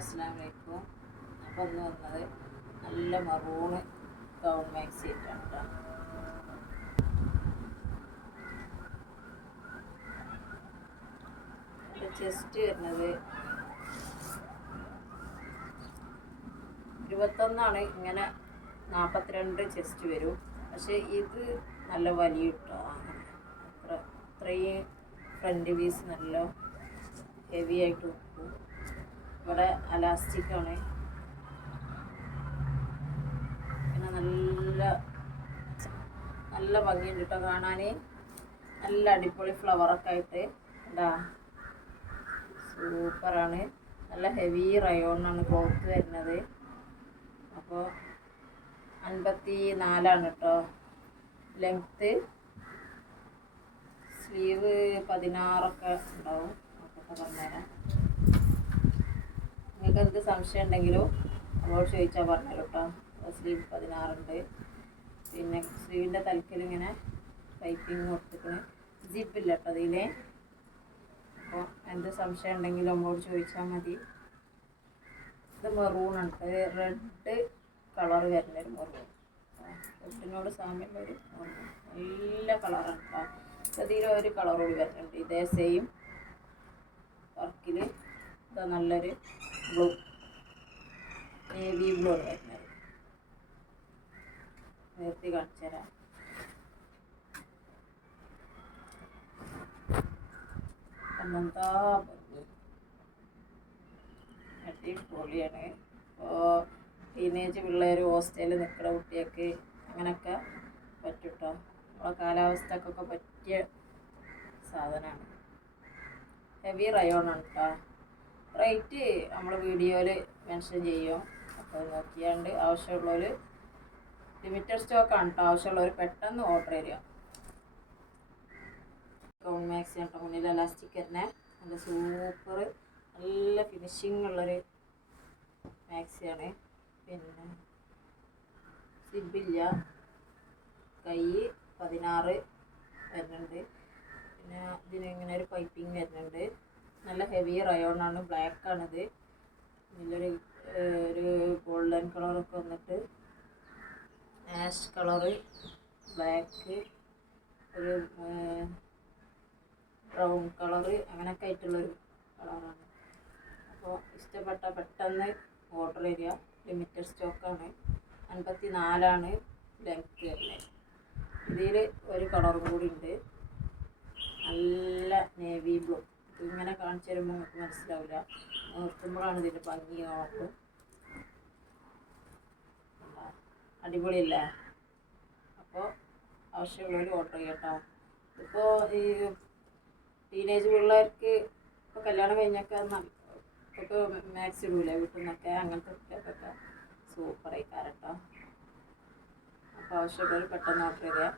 അസ്സാം വലൈക്കും അപ്പോൾ ഒന്ന് വന്നത് നല്ല മറൂണ് ഗൗൺ മാക്സി ആയിട്ടാണ് കേട്ടോ ചെസ്റ്റ് വരുന്നത് ഇരുപത്തൊന്നാണ്. ഇങ്ങനെ നാൽപ്പത്തിരണ്ട് ചെസ്റ്റ് വരും. പക്ഷേ ഇത് നല്ല വലിയ കിട്ടോ അത്ര അത്രയും ഫ്രണ്ട് പീസ് നല്ല ഹെവി ആയിട്ട് വെക്കും. ഇവിടെ അലാസ്റ്റിക് ആണ്. പിന്നെ നല്ല നല്ല ഭംഗിയുണ്ട് കേട്ടോ കാണാൻ നല്ല അടിപൊളി ഫ്ലവറൊക്കെ ആയിട്ട്. എന്താ സൂപ്പറാണ് നല്ല ഹെവി റയോണാണ് ക്ലോത്ത് വരുന്നത്. അപ്പോൾ അൻപത്തി നാലാണ് കേട്ടോ ലെങ്ത്ത് സ്ലീവ് പതിനാറൊക്കെ ഉണ്ടാവും. അപ്പോൾ പറഞ്ഞുതരാം. എന്ത് സംശയം ഉണ്ടെങ്കിലും നമ്മളോട് ചോദിച്ചാൽ പറഞ്ഞു കേട്ടോ. സ്ലീവ് പതിനാറുണ്ട്. പിന്നെ സ്ലീവിന്റെ തലക്കിൽ ഇങ്ങനെ പൈപ്പിങ് കൊടുത്തിട്ട് ജിപ്പില്ല കേട്ടോ അതിൽ അപ്പോൾ എന്ത് സംശയം ഉണ്ടെങ്കിലും നമ്മളോട് ചോദിച്ചാൽ മതി. ഇത് മെറൂൺ ഉണ്ട് റെഡ് കളർ വരുന്ന ഒരു മെറൂൺ റെഡിനോട് സാമ്യം ഒരു നല്ല കളറാണ് കേട്ടോ ഒരു കളർ കൂടി വരുന്നുണ്ട്. ഇതേ സെയിം വർക്കിൽ ഇതാ നല്ലൊരു ബ്ലൂ നേവി ബ്ലൂ വരുന്നത് നിർത്തി കാണിച്ചു തരാം ഭംഗി അടിപൊളിയാണ് ഇപ്പോൾ ടീനേജ് പിള്ളേർ ഹോസ്റ്റലിൽ നിൽക്കുന്ന കുട്ടിയൊക്കെ അങ്ങനെയൊക്കെ പറ്റും കേട്ടോ നമ്മളെ കാലാവസ്ഥക്കൊക്കെ പറ്റിയ സാധനമാണ് ഹെവി റയോണാണ് കേട്ടോ റേറ്റ് നമ്മൾ വീഡിയോയിൽ മെൻഷൻ ചെയ്യും. അപ്പോൾ നോക്കിയാണ്ട് ആവശ്യമുള്ളവർ ലിമിറ്റഡ് സ്റ്റോക്കാണ് കേട്ടോ ആവശ്യമുള്ളവർ പെട്ടെന്ന് ഓർഡർ ചെയ്യുക ഗൗൺ മാക്സി കേട്ടോ മുന്നിൽ എലാസ്റ്റിക് തന്നെ നല്ല സൂപ്പർ നല്ല ഫിനിഷിംഗ് ഉള്ളൊരു മാക്സിയാണ് പിന്നെ സിബില്ല കൈ പതിനാറ് വരുന്നുണ്ട്. പിന്നെ ഇതിന് ഇങ്ങനെ ഒരു പൈപ്പിംഗ് വരുന്നുണ്ട്. നല്ല ഹെവി റയോണാണ് ബ്ലാക്കാണിത് നല്ലൊരു ഒരു ഗോൾഡൻ കളറൊക്കെ വന്നിട്ട് ആഷ് കളറ് ബ്ലാക്ക് ഒരു ബ്രൗൺ കളറ് അങ്ങനെയൊക്കെ ആയിട്ടുള്ളൊരു കളറാണ് അപ്പോൾ ഇഷ്ടപ്പെട്ട പെട്ടെന്ന് ഓർഡർ ചെയ്യുക ലിമിറ്റഡ് സ്റ്റോക്കാണ് അൻപത്തി നാലാണ് ലെങ്ത് വരുന്നത് ഇതിൽ ഒരു കളറും കൂടി ഉണ്ട്. നല്ല നേവി ബ്ലൂ ഇങ്ങനെ കാണിച്ചു തരുമ്പോൾ നമുക്ക് മനസ്സിലാവില്ല. നിർത്തുമ്പോഴാണ് ഇതിന്റെ ഭംഗി നമുക്ക്? അടിപൊളിയല്ലേ? അപ്പോൾ ആവശ്യമുള്ളവർ ഓർഡർ ചെയ്യട്ടോ ഇപ്പോൾ ഈ ടീനേജ് പിള്ളേർക്ക് ഇപ്പോൾ കല്യാണം കഴിഞ്ഞൊക്കെ ഇപ്പോൾ മാക്സ് ഇടൂലേ വീട്ടിൽ നിന്നൊക്കെ അങ്ങനത്തെ കുട്ടികൾക്കൊക്കെ സൂപ്പറായി കാരട്ടോ അപ്പോൾ ആവശ്യമുള്ളവർ പെട്ടെന്ന് ഓർഡർ ചെയ്യുക